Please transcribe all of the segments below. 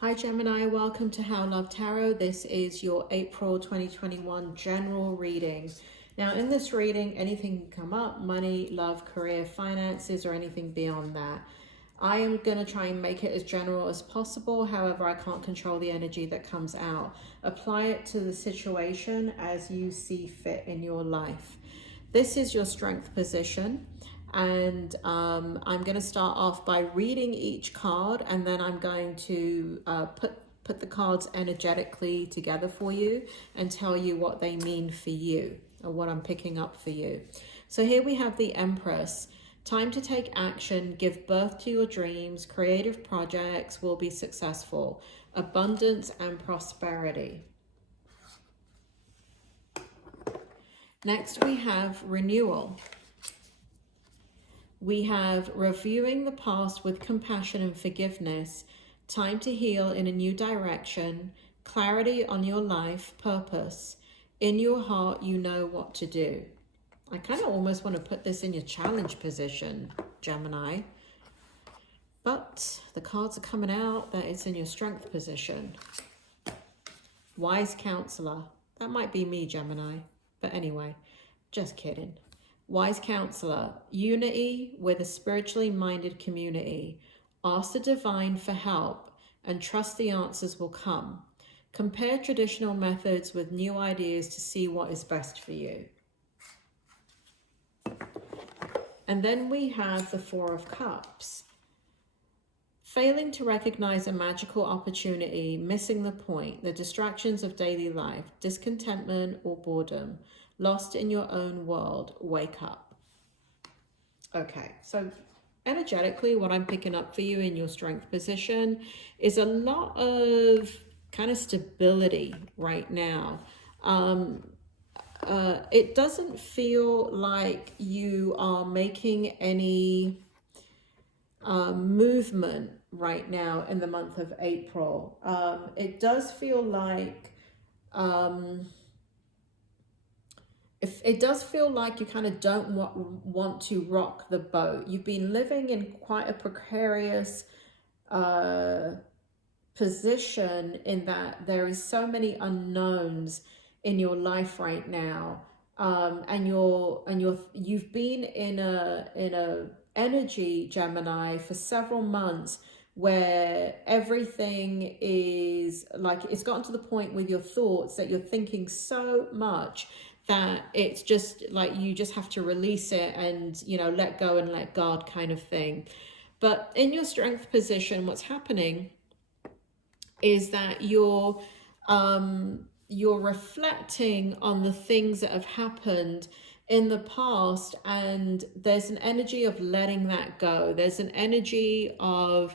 Hi Gemini, welcome to How Love Tarot. This is your April 2021 general reading. Now in this reading, anything can come up: money, love, career, finances, or anything beyond that. I am going to try and make it as general as possible. However, I can't control the energy that comes out. Apply it to the situation as you see fit in your life. This is your strength position. And I'm going to start off by reading each card, and then I'm going to put the cards energetically together for you and tell you what they mean for you, or what I'm picking up for you. So here we have the Empress. Time to take action, give birth to your dreams, creative projects will be successful, abundance and prosperity. Next we have renewal. We have reviewing the past with compassion and forgiveness, time to heal in a new direction, clarity on your life, purpose. In your heart, you know what to do. I kind of almost want to put this in your challenge position, Gemini. But the cards are coming out that it's in your strength position. Wise counselor. That might be me, Gemini. But anyway, just kidding. Wise counselor, unity with a spiritually minded community. Ask the divine for help and trust the answers will come. Compare traditional methods with new ideas to see what is best for you. And then we have the Four of Cups. Failing to recognize a magical opportunity, missing the point, the distractions of daily life, discontentment or boredom, lost in your own world, wake up. Okay, so energetically, what I'm picking up for you in your strength position is a lot of kind of stability right now. It doesn't feel like you are making any movement right now in the month of April. It does feel like it does feel like you kind of don't want to rock the boat. You've been living in quite a precarious position in that there is so many unknowns in your life right now, and you've been in a energy, Gemini, for several months where everything is like, it's gotten to the point with your thoughts that you're thinking so much that it's just like you just have to release it and, you know, let go and let God kind of thing. But in your strength position, what's happening is that you're reflecting on the things that have happened in the past, and there's an energy of letting that go. There's an energy of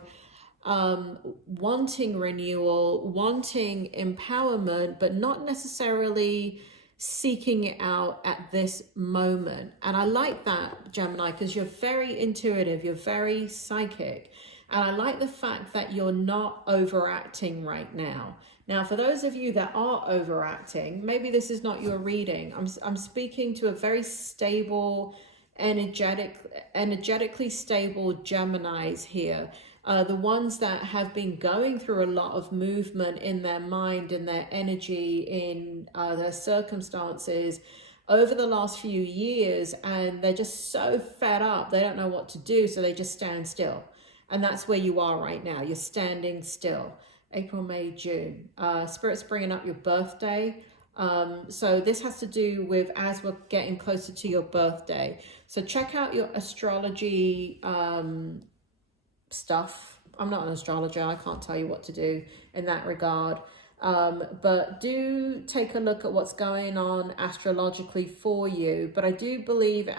wanting renewal, wanting empowerment, but not necessarily seeking it out at this moment. And I like that, Gemini, because you're very intuitive, you're very psychic. And I like the fact that you're not overacting right now. Now, for those of you that are overacting, maybe this is not your reading. I'm speaking to a very stable, energetically stable Geminis here. The ones that have been going through a lot of movement in their mind and their energy, in their circumstances over the last few years, and they're just so fed up, they don't know what to do, so they just stand still. And that's where you are right now. You're standing still. April, May, June. Spirit's bringing up your birthday. So this has to do with as we're getting closer to your birthday. So check out your astrology stuff. I'm not an astrologer. I can't tell you what to do in that regard. But do take a look at what's going on astrologically for you. But I do believe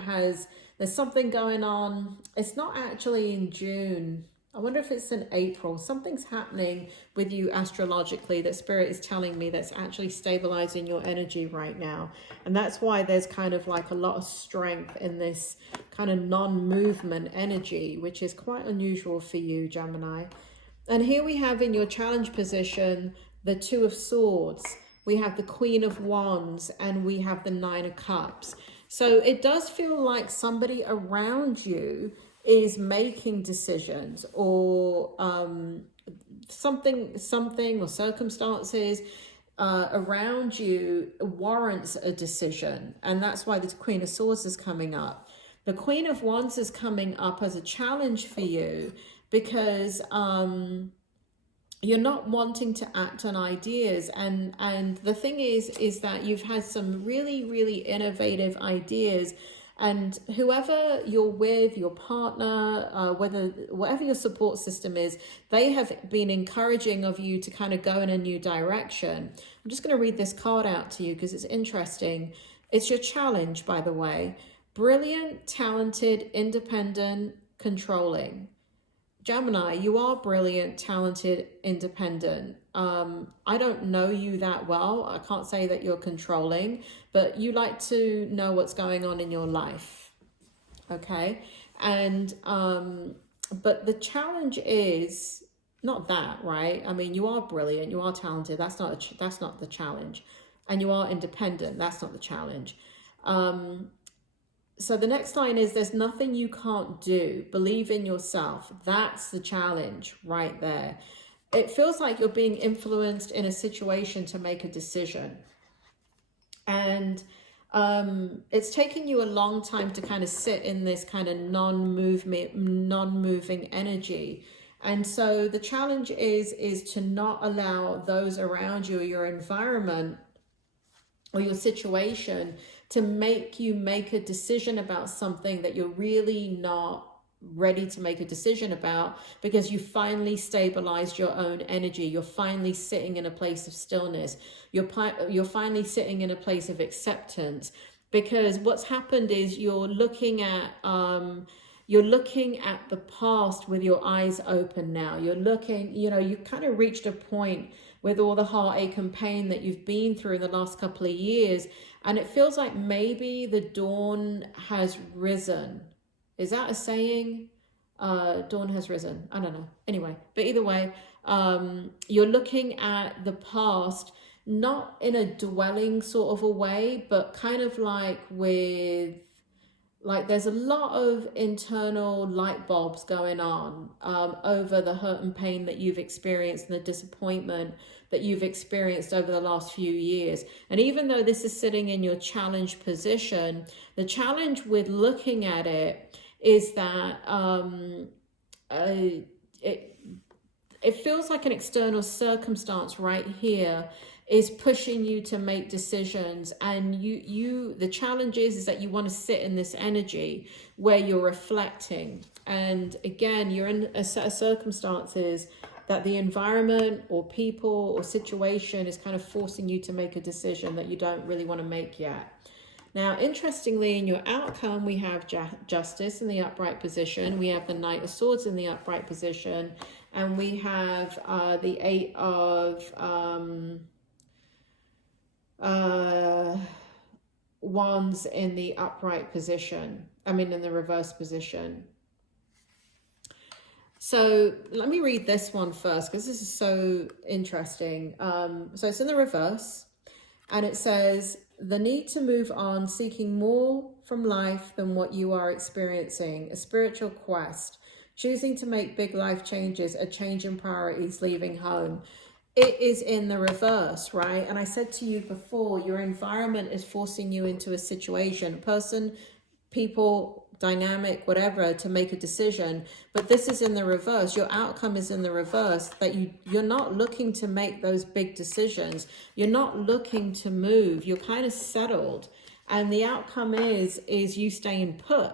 there's something going on. It's not actually in June. I wonder if it's in April. Something's happening with you astrologically that Spirit is telling me that's actually stabilizing your energy right now. And that's why there's kind of like a lot of strength in this kind of non-movement energy, which is quite unusual for you, Gemini. And here we have in your challenge position, the Two of Swords. We have the Queen of Wands, and we have the Nine of Cups. So it does feel like somebody around you is making decisions, or something or circumstances around you warrants a decision. And that's why the Queen of Swords is coming up. The Queen of Wands is coming up as a challenge for you because you're not wanting to act on ideas. And the thing is that you've had some really innovative ideas. And whoever you're with, your partner, whatever your support system is, they have been encouraging of you to kind of go in a new direction. I'm just going to read this card out to you because it's interesting. It's your challenge, by the way. Brilliant, talented, independent, controlling. Gemini, you are brilliant, talented, independent. I don't know you that well. I can't say that you're controlling, but you like to know what's going on in your life. Okay. And, but the challenge is not that, right? I mean, you are brilliant, you are talented. That's not the challenge. And you are independent. That's not the challenge. So the next line is, there's nothing you can't do. Believe in yourself. That's the challenge right there. It feels like you're being influenced in a situation to make a decision. And it's taking you a long time to kind of sit in this kind of non-moving energy. And so the challenge is to not allow those around you or your environment or your situation to make you make a decision about something that you're really not ready to make a decision about, because you finally stabilized your own energy. You're finally sitting in a place of stillness. You're finally sitting in a place of acceptance, because what's happened is you're looking at the past with your eyes open now. You're looking, you kind of reached a point with all the heartache and pain that you've been through in the last couple of years. And it feels like maybe the dawn has risen. Is that a saying? Dawn has risen. I don't know. Anyway, but either way, you're looking at the past, not in a dwelling sort of a way, but kind of like there's a lot of internal light bulbs going on over the hurt and pain that you've experienced and the disappointment that you've experienced over the last few years. And even though this is sitting in your challenge position, the challenge with looking at it is that it feels like an external circumstance right here is pushing you to make decisions. And the challenge is that you want to sit in this energy where you're reflecting. And again, you're in a set of circumstances that the environment or people or situation is kind of forcing you to make a decision that you don't really want to make yet. Now, interestingly, in your outcome, we have Justice in the upright position. We have the Knight of Swords in the upright position. And we have the Eight of Wands in the upright position. In the reverse position. So let me read this one first, because this is so interesting. So it's in the reverse, and it says, the need to move on, seeking more from life than what you are experiencing, a spiritual quest, choosing to make big life changes, a change in priorities, leaving home. It is in the reverse, right? And I said to you before, your environment is forcing you into a situation, person, people, dynamic, whatever, to make a decision. But this is in the reverse. Your outcome is in the reverse, that you're not looking to make those big decisions. You're not looking to move. You're kind of settled. And the outcome is you staying put.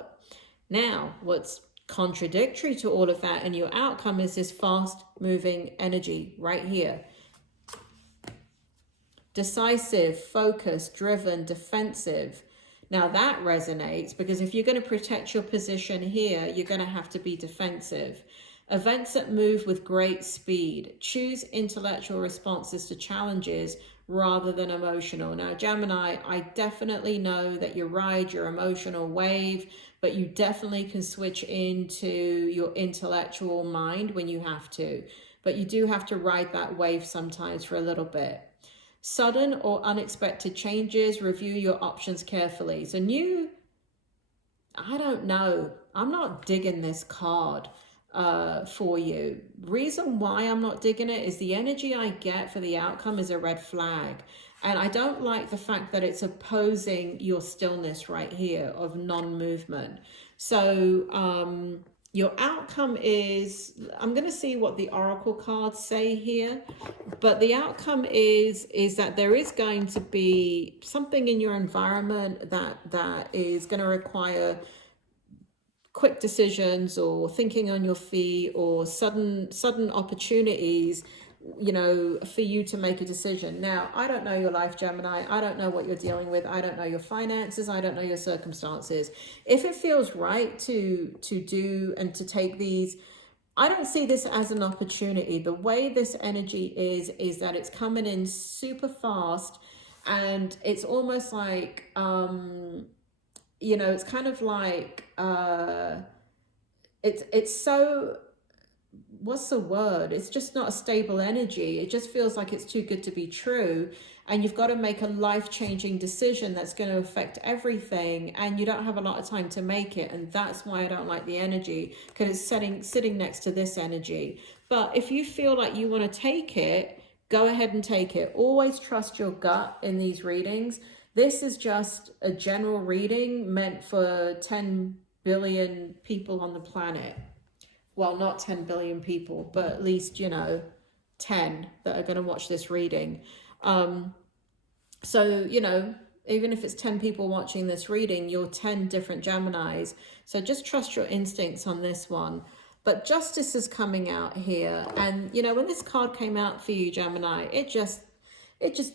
Now, what's contradictory to all of that and your outcome is this fast moving energy right here. Decisive, focused, driven, defensive. Now that resonates, because if you're going to protect your position here, you're going to have to be defensive. Events that move with great speed. Choose intellectual responses to challenges rather than emotional. Now, Gemini, I definitely know that you ride your emotional wave, but you definitely can switch into your intellectual mind when you have to. But you do have to ride that wave sometimes for a little bit. Sudden or unexpected changes, review your options carefully. So I don't know. I'm not digging this card. for you. Reason why I'm not digging it is the energy I get for the outcome is a red flag. And I don't like the fact that it's opposing your stillness right here of non-movement. So your outcome is, I'm going to see what the oracle cards say here, but the outcome is that there is going to be something in your environment that is going to require quick decisions or thinking on your feet or sudden opportunities, you know, for you to make a decision. Now, I don't know your life, Gemini. I don't know what you're dealing with. I don't know your finances. I don't know your circumstances. If it feels right to do and to take these, I don't see this as an opportunity. The way this energy is that it's coming in super fast, and it's almost like, you know, it's kind of like, it's so, what's the word? It's just not a stable energy. It just feels like it's too good to be true. And you've got to make a life-changing decision that's going to affect everything. And you don't have a lot of time to make it. And that's why I don't like the energy, because it's sitting next to this energy. But if you feel like you want to take it, go ahead and take it. Always trust your gut in these readings. This is just a general reading meant for 10 billion people on the planet. Well, not 10 billion people, but at least, you know, 10 that are going to watch this reading. So, you know, even if it's 10 people watching this reading, you're 10 different Geminis. So just trust your instincts on this one. But justice is coming out here. And, you know, when this card came out for you, Gemini, it just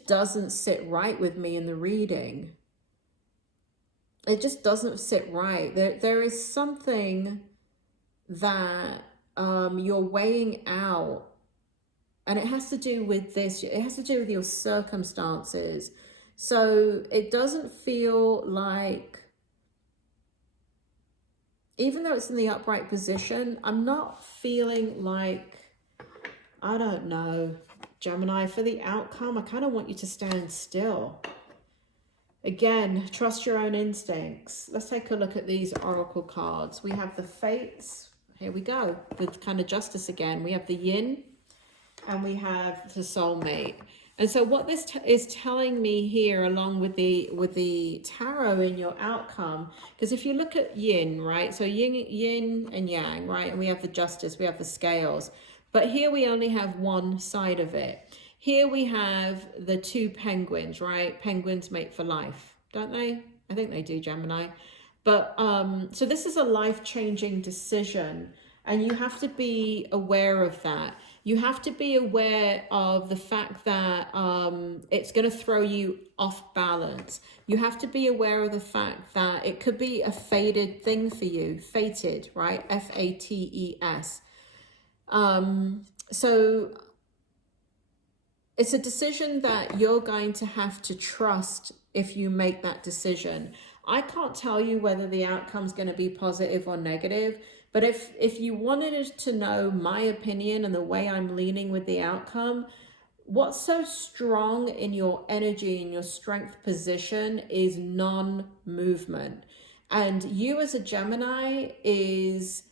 doesn't sit right with me in the reading. It just doesn't sit right. There is something that you're weighing out, and it has to do with this. It has to do with your circumstances. So it doesn't feel like, even though it's in the upright position, I'm not feeling like, I don't know, Gemini, for the outcome, I kind of want you to stand still. Again, trust your own instincts. Let's take a look at these oracle cards. We have the Fates. Here we go, with kind of justice again. We have the Yin, and we have the Soulmate. And so what this is telling me here, along with the tarot in your outcome, because if you look at Yin, right? So yin and Yang, right? And we have the Justice, we have the Scales. But here we only have one side of it. Here we have the two penguins, right? Penguins mate for life, don't they? I think they do, Gemini. But so this is a life-changing decision, and you have to be aware of that. You have to be aware of the fact that it's going to throw you off balance. You have to be aware of the fact that it could be a fated thing for you, fated, right? F-A-T-E-S. So it's a decision that you're going to have to trust if you make that decision. I can't tell you whether the outcome's going to be positive or negative, but if you wanted to know my opinion and the way I'm leaning with the outcome, what's so strong in your energy, in your strength position, is non-movement. And you as a Gemini is,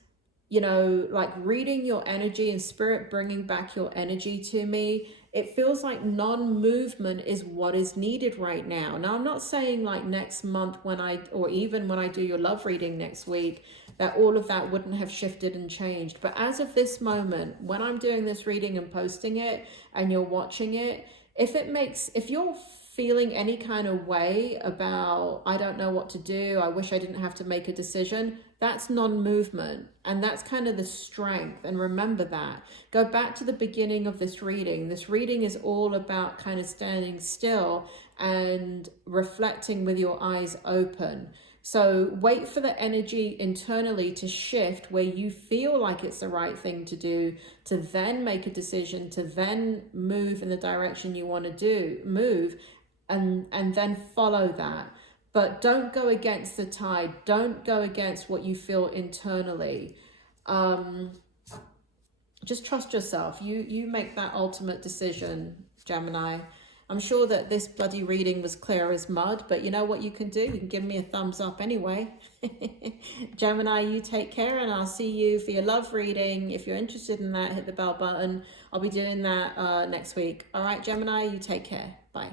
you know, like reading your energy and spirit bringing back your energy to me. It feels like non-movement is what is needed right now. Now, I'm not saying like next month or even when I do your love reading next week, that all of that wouldn't have shifted and changed. But as of this moment, when I'm doing this reading and posting it and you're watching it, if you're feeling any kind of way about, I don't know what to do, I wish I didn't have to make a decision, that's non-movement. And that's kind of the strength. And remember that. Go back to the beginning of this reading. This reading is all about kind of standing still and reflecting with your eyes open. So wait for the energy internally to shift where you feel like it's the right thing to do, to then make a decision, to then move in the direction you want to move, and then follow that. But don't go against the tide. Don't go against what you feel internally. Just trust yourself. You make that ultimate decision, Gemini. I'm sure that this bloody reading was clear as mud, but you know what you can do? You can give me a thumbs up anyway. Gemini, you take care, and I'll see you for your love reading. If you're interested in that, hit the bell button. I'll be doing that next week. All right, Gemini, you take care. Bye.